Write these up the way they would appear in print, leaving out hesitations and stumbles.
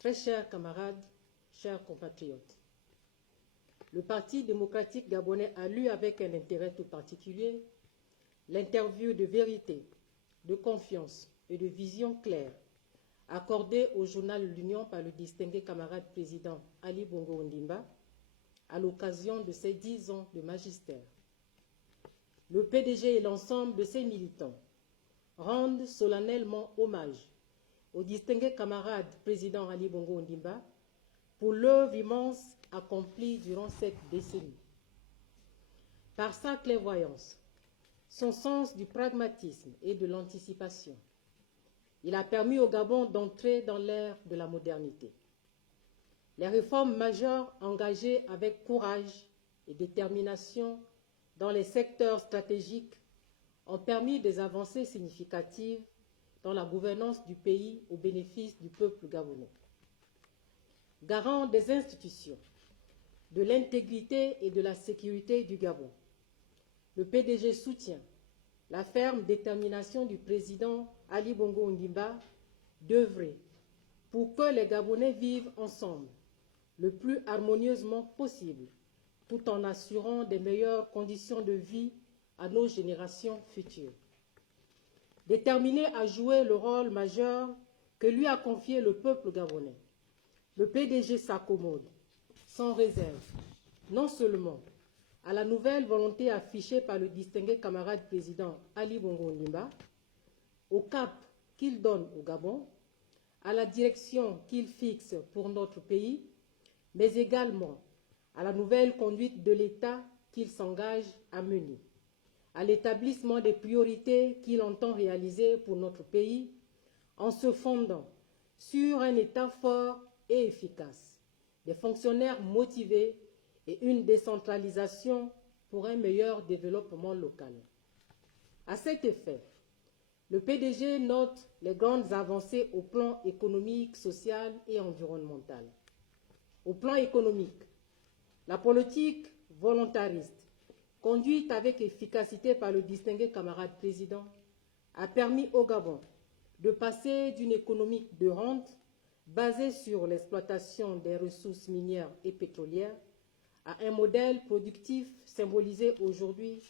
Très chers camarades, chers compatriotes, le Parti démocratique gabonais a lu avec un intérêt tout particulier l'interview de vérité, de confiance et de vision claire accordée au journal L'Union par le distingué camarade président Ali Bongo Ondimba à l'occasion de ses 10 ans de magistère. Le PDG et l'ensemble de ses militants rendent solennellement hommage au distingué camarade président Ali Bongo Ondimba pour l'œuvre immense accomplie durant cette décennie. Par sa clairvoyance, son sens du pragmatisme et de l'anticipation, il a permis au Gabon d'entrer dans l'ère de la modernité. Les réformes majeures engagées avec courage et détermination dans les secteurs stratégiques ont permis des avancées significatives dans la gouvernance du pays au bénéfice du peuple gabonais. Garant des institutions, de l'intégrité et de la sécurité du Gabon, le PDG soutient la ferme détermination du président Ali Bongo Ondimba d'œuvrer pour que les Gabonais vivent ensemble le plus harmonieusement possible, tout en assurant des meilleures conditions de vie à nos générations futures. Déterminé à jouer le rôle majeur que lui a confié le peuple gabonais, le PDG s'accommode, sans réserve, non seulement à la nouvelle volonté affichée par le distingué camarade président Ali Bongo Ondimba, au cap qu'il donne au Gabon, à la direction qu'il fixe pour notre pays, mais également à la nouvelle conduite de l'État qu'il s'engage à mener, à l'établissement des priorités qu'il entend réaliser pour notre pays en se fondant sur un État fort et efficace, des fonctionnaires motivés et une décentralisation pour un meilleur développement local. À cet effet, le PDG note les grandes avancées au plan économique, social et environnemental. Au plan économique, la politique volontariste, conduite avec efficacité par le distingué camarade président, a permis au Gabon de passer d'une économie de rente basée sur l'exploitation des ressources minières et pétrolières à un modèle productif symbolisé aujourd'hui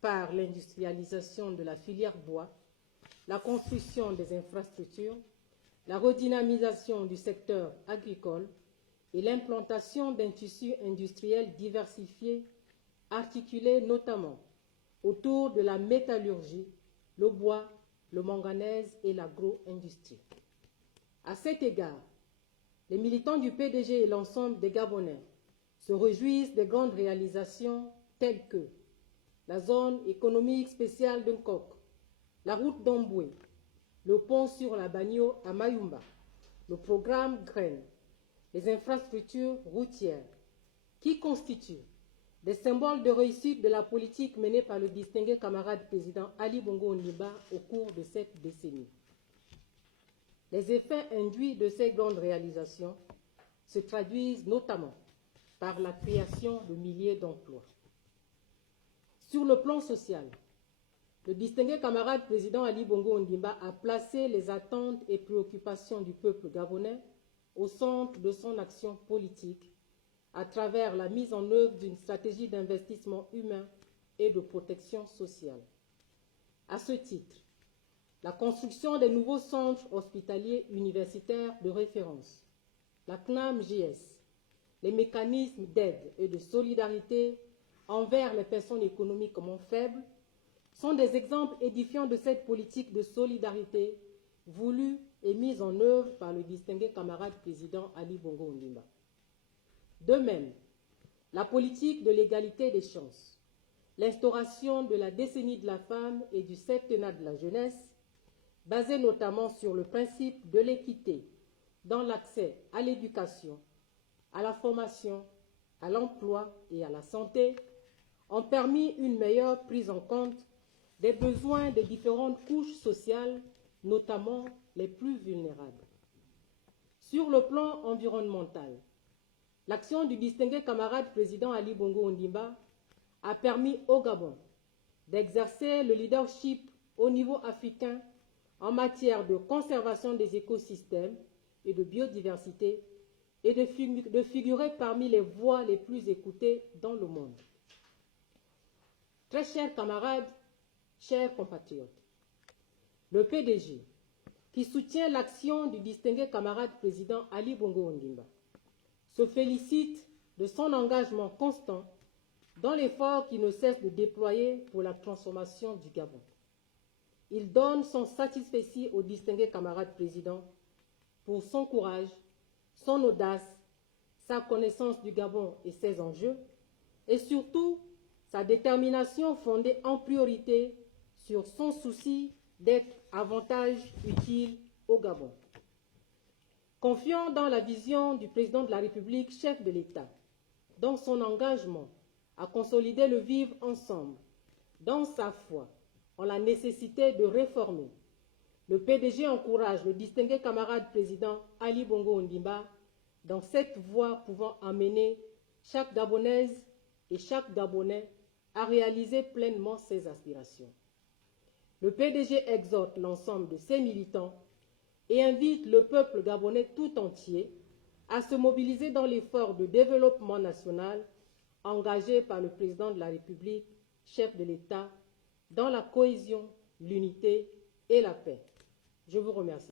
par l'industrialisation de la filière bois, la construction des infrastructures, la redynamisation du secteur agricole et l'implantation d'un tissu industriel diversifié, articulé notamment autour de la métallurgie, le bois, le manganèse et l'agro-industrie. À cet égard, les militants du PDG et l'ensemble des Gabonais se réjouissent des grandes réalisations telles que la zone économique spéciale d'Nkok, la route d'Omboué, le pont sur la Bagno à Mayumba, le programme Graines, les infrastructures routières, qui constituent des symboles de réussite de la politique menée par le distingué camarade président Ali Bongo Ondimba au cours de cette décennie. Les effets induits de ces grandes réalisations se traduisent notamment par la création de milliers d'emplois. Sur le plan social, le distingué camarade président Ali Bongo Ondimba a placé les attentes et préoccupations du peuple gabonais au centre de son action politique à travers la mise en œuvre d'une stratégie d'investissement humain et de protection sociale. À ce titre, la construction des nouveaux centres hospitaliers universitaires de référence, la CNAM-JS, les mécanismes d'aide et de solidarité envers les personnes économiquement faibles sont des exemples édifiants de cette politique de solidarité voulue et mise en œuvre par le distingué camarade président Ali Bongo Ondimba. De même, la politique de l'égalité des chances, l'instauration de la décennie de la femme et du septennat de la jeunesse, basée notamment sur le principe de l'équité dans l'accès à l'éducation, à la formation, à l'emploi et à la santé, ont permis une meilleure prise en compte des besoins des différentes couches sociales, notamment les plus vulnérables. Sur le plan environnemental, l'action du distingué camarade président Ali Bongo Ondimba a permis au Gabon d'exercer le leadership au niveau africain en matière de conservation des écosystèmes et de biodiversité et de figurer parmi les voix les plus écoutées dans le monde. Très chers camarades, chers compatriotes, le PDG, qui soutient l'action du distingué camarade président Ali Bongo Ondimba, se félicite de son engagement constant dans l'effort qui ne cesse de déployer pour la transformation du Gabon. Il donne son satisfecit au distingué camarade président pour son courage, son audace, sa connaissance du Gabon et ses enjeux, et surtout sa détermination fondée en priorité sur son souci d'être avantage utile au Gabon. Confiant dans la vision du président de la République, chef de l'État, dans son engagement à consolider le vivre ensemble, dans sa foi en la nécessité de réformer, le PDG encourage le distingué camarade président Ali Bongo Ondimba dans cette voie pouvant amener chaque Gabonaise et chaque Gabonais à réaliser pleinement ses aspirations. Le PDG exhorte l'ensemble de ses militants et invite le peuple gabonais tout entier à se mobiliser dans l'effort de développement national engagé par le président de la République, chef de l'État, dans la cohésion, l'unité et la paix. Je vous remercie.